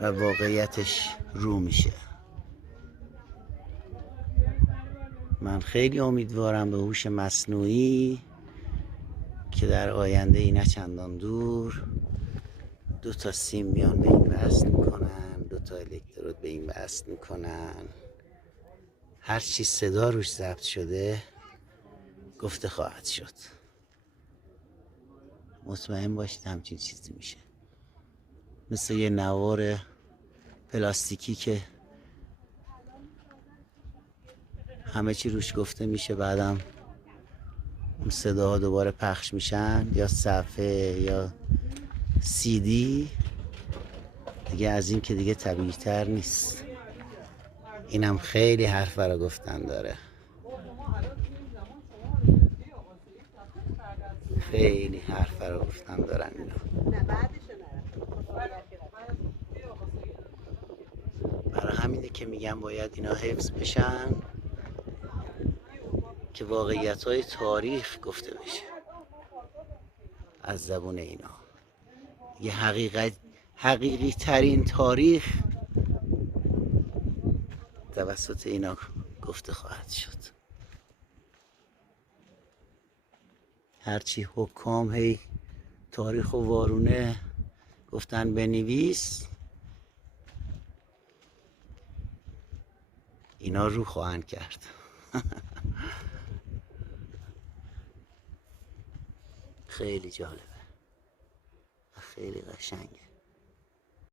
و واقعیتش رو میشه. من خیلی امیدوارم به هوش مصنوعی که در آینده ای نه چندان دور 2 تا سیم بیان به این وصل میکنن، 2 تا الکترود به این وصل میکنن، هر چی صدا روش ضبط شده گفته خواهد شد. مطمئن باشید همچین چیزی میشه. مثل یه نوار پلاستیکی که همه چی روش گفته میشه، بعدم اون صداها دوباره پخش میشن، یا صفحه یا CD. دیگه از این که دیگه طبیعی تر نیست. اینم خیلی حرف برا گفتن داره، خیلی حرف برا گفتن دارن اینا. برای همینه که میگم باید اینا حفظ بشن که واقعیت‌های تاریخ گفته بشه از زبون اینا. یه حقیقی ترین تاریخ توسط اینا گفته خواهد شد. هرچی حکام هی تاریخ و وارونه گفتن بنویس، اینا رو خواهند کرد. خیلی جالبه، خیلی قشنگه.